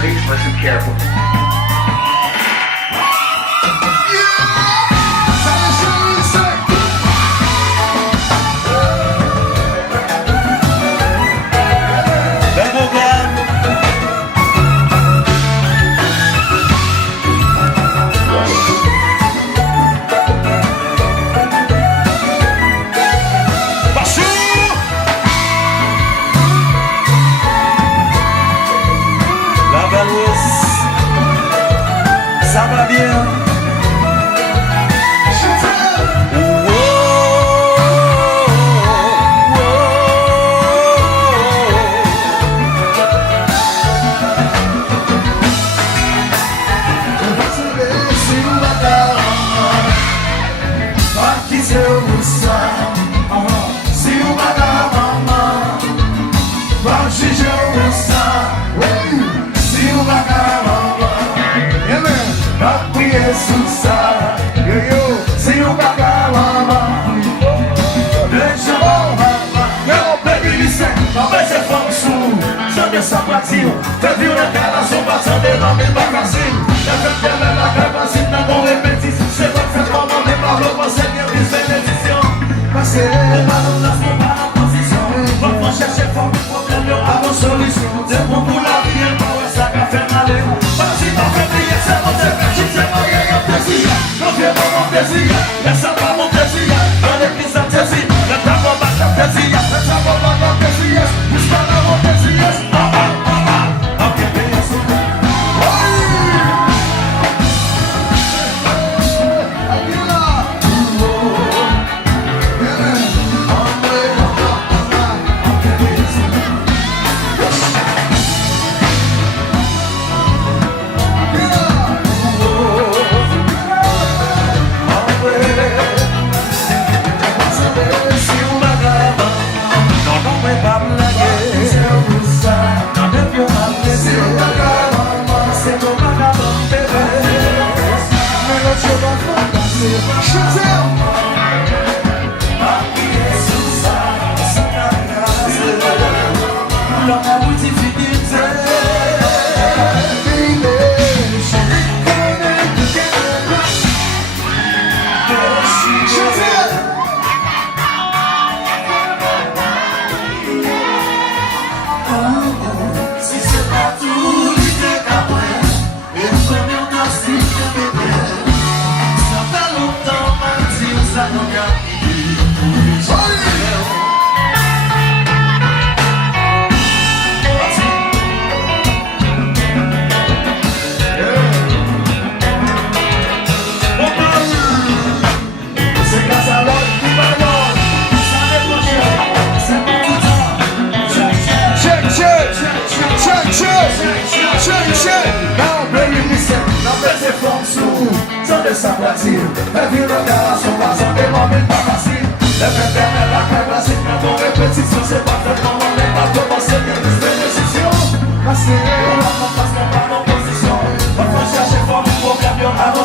Please listen carefully. Ça va bien. Te vi una cara sombra de la misma canción. Ya se pierde la grabación, no con repetición. Se va a hacer como de Pablo, va a ser bien mis bendición. Passer par la position. Va a chercher forme, problème, avant solution. C'est bon pour la vie, elle va ça qu'a fait mal. Vas-y, t'en fais briller, c'est mon défi. C'est mon gagnant plaisir. Non, viens pas mon plaisir. Laisse pas mon plaisir. Dans l'église à plaisir. Le temps va ta plaisir. Le temps va ta plaisir. Pousse pas dans mon plaisir.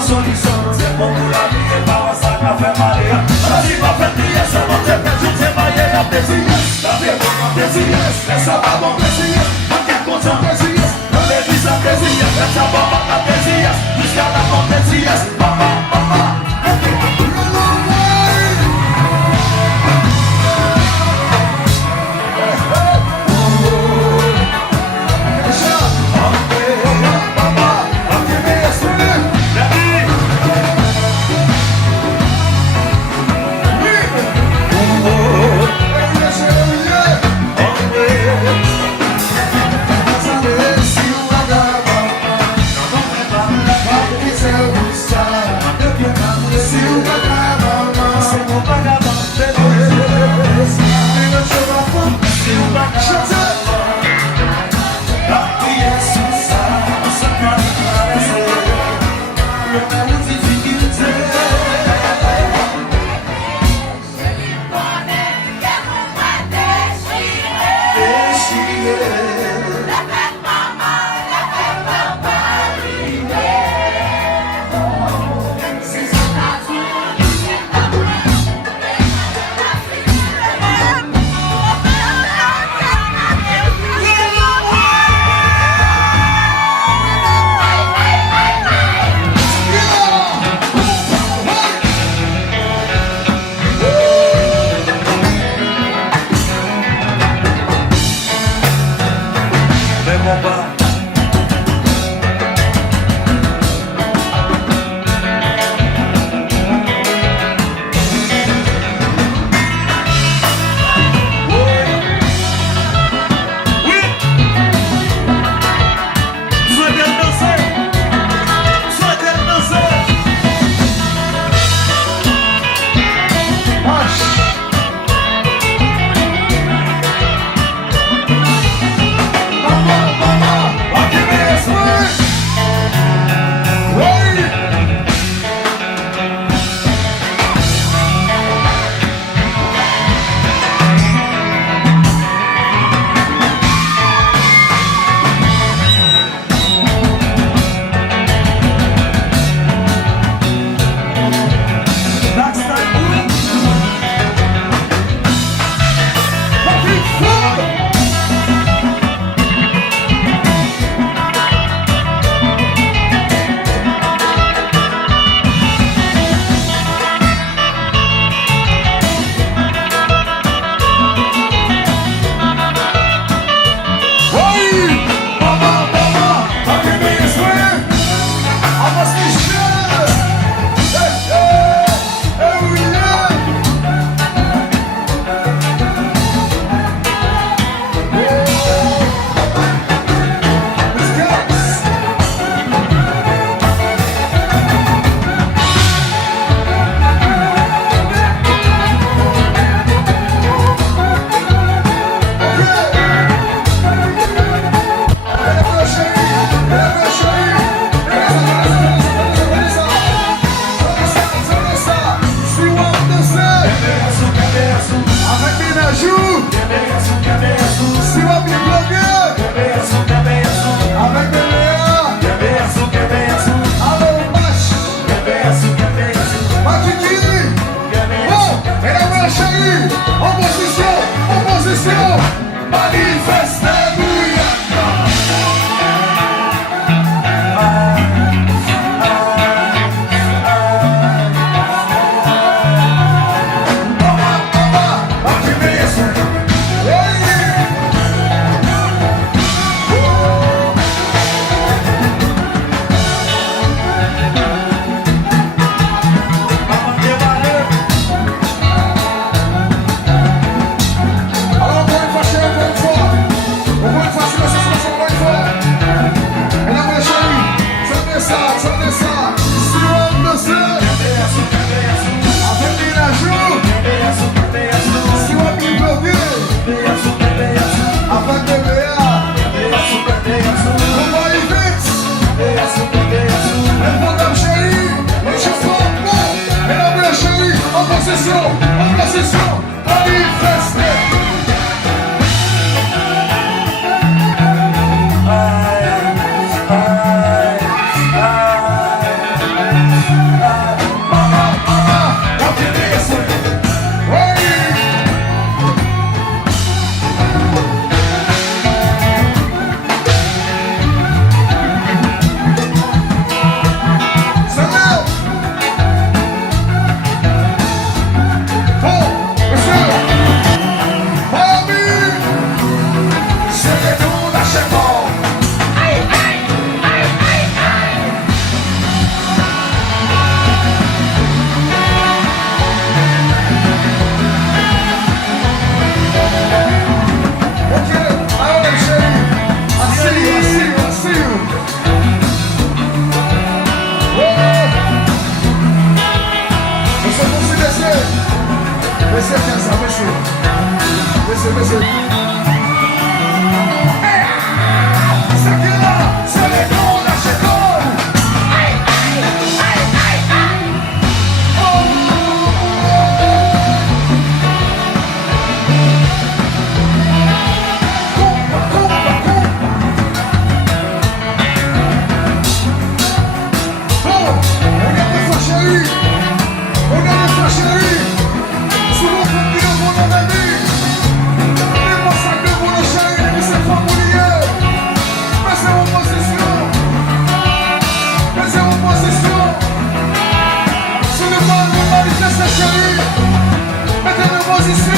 Solution, c'est bon pour la vie et pas ça qu'a fait mal. Vas-y, va faire plier, ça va te faire, je sais pas. Dans l'église la plaisir, la sabbat la plaisir, jusqu'à la mort plaisir, papa, papa. Baissez, baissez. Ça qui est là, c'est les grands, lâchez gros. Mettez-le en position.